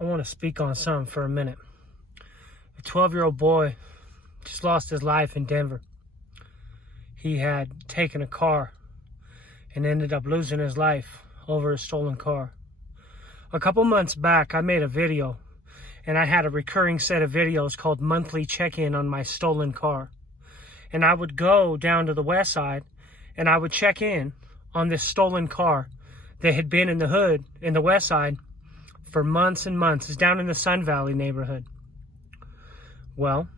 I want to speak on something for a minute. A 12-year-old boy just lost his life in Denver. He had taken a car and ended up losing his life over a stolen car. A couple months back, I made a video, and I had a recurring set of videos called Monthly Check-In on my stolen car. And I would go down to the west side, and I would check in on this stolen car that had been in the hood in the west side for months and months. It's down in the Sun Valley neighborhood. Well,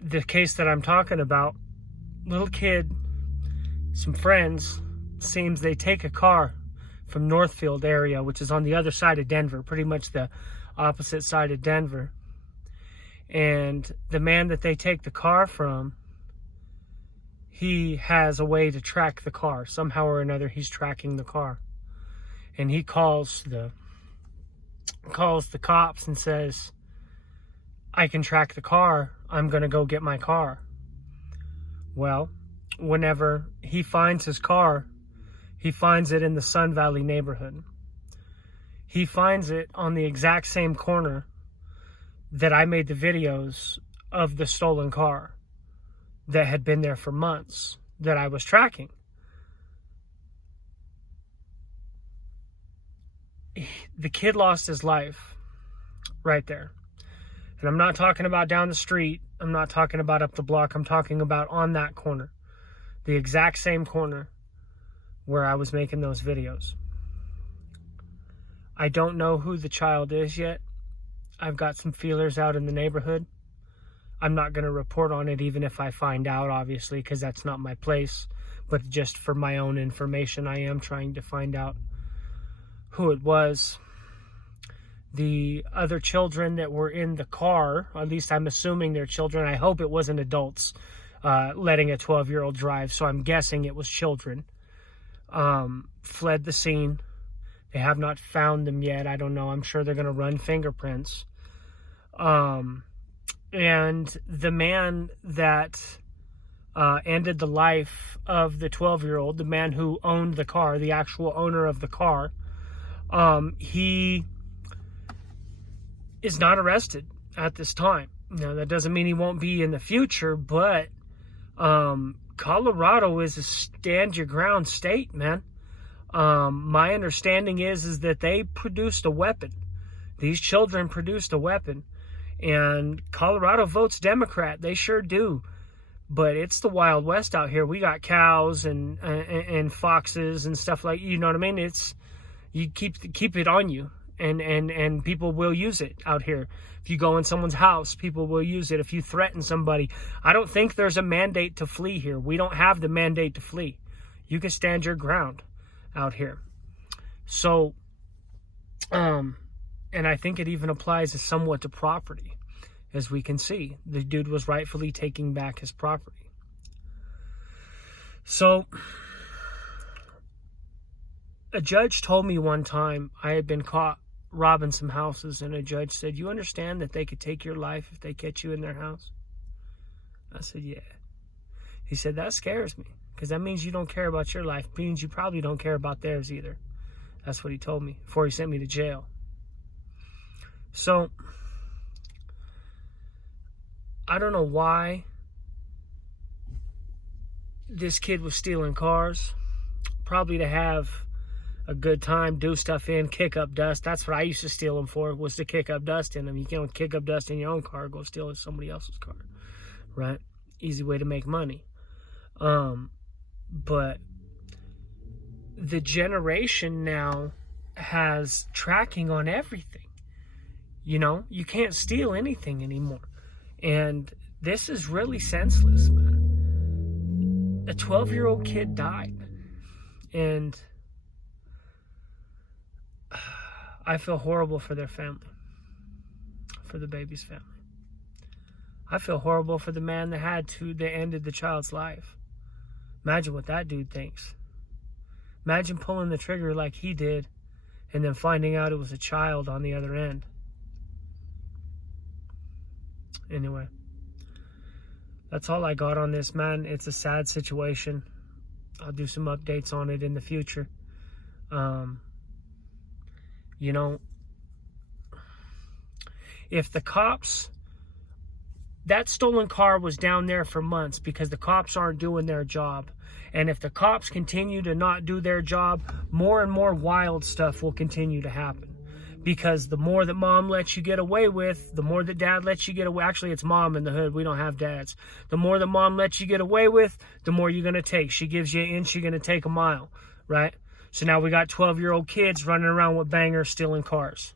the case that I'm talking about, little kid, some friends, seems they take a car from Northfield area, which is on the other side of Denver, pretty much the opposite side of Denver. And the man that they take the car from, he has a way to track the car. Somehow or another, he's tracking the car. And he calls the cops and says, I can track the car. I'm going to go get my car. Well, whenever he finds his car, he finds it in the Sun Valley neighborhood. He finds it on the exact same corner that I made the videos of the stolen car that had been there for months that I was tracking. The kid lost his life right there. And I'm not talking about down the street. I'm not talking about up the block. I'm talking about on that corner. The exact same corner where I was making those videos. I don't know who the child is yet. I've got some feelers out in the neighborhood. I'm not going to report on it even if I find out, obviously, because that's not my place. But just for my own information, I am trying to find out who it was. The other children that were in the car, at least I'm assuming they're children. I hope it wasn't adults letting a 12-year-old drive, so I'm guessing it was children. Fled the scene. They have not found them yet. I don't know. I'm sure they're going to run fingerprints. And the man that ended the life of the 12-year-old, the man who owned the car, the actual owner of the car, he is not arrested at this time. Now, that doesn't mean he won't be in the future, but Colorado is a stand-your-ground state, man. My understanding is that they produced a weapon. These children produced a weapon. And Colorado votes Democrat. They sure do. But it's the Wild West out here. We got cows and foxes and stuff like, you know what I mean? It's, you keep it on you. And people will use it out here. If you go in someone's house, people will use it. If you threaten somebody, I don't think there's a mandate to flee here. We don't have the mandate to flee. You can stand your ground out here. So, and I think it even applies somewhat to property. As we can see, the dude was rightfully taking back his property. So, a judge told me one time I had been caught robbing some houses, and a judge said, you understand that they could take your life if they catch you in their house? I said, yeah. He said, that scares me, because that means you don't care about your life. It means you probably don't care about theirs either. That's what he told me before he sent me to jail. So, I don't know why this kid was stealing cars. Probably to have a good time, do stuff in, kick up dust. That's what I used to steal them for, was to kick up dust in them. You can't kick up dust in your own car, go steal somebody else's car, right? Easy way to make money. But the generation now has tracking on everything. You know, you can't steal anything anymore. And this is really senseless, man. A 12-year-old kid died. And I feel horrible for their family, for the baby's family. I feel horrible for the man that ended the child's life. Imagine what that dude thinks. Imagine pulling the trigger like he did and then finding out it was a child on the other end. Anyway, that's all I got on this, man. It's a sad situation. I'll do some updates on it in the future. You know, if the cops, that stolen car was down there for months because the cops aren't doing their job. And if the cops continue to not do their job, more and more wild stuff will continue to happen. Because the more that mom lets you get away with, the more that dad lets you get away. Actually, it's mom in the hood. We don't have dads. The more that mom lets you get away with, the more you're going to take. She gives you an inch, you're going to take a mile, right? So now we got 12-year-old kids running around with bangers stealing cars.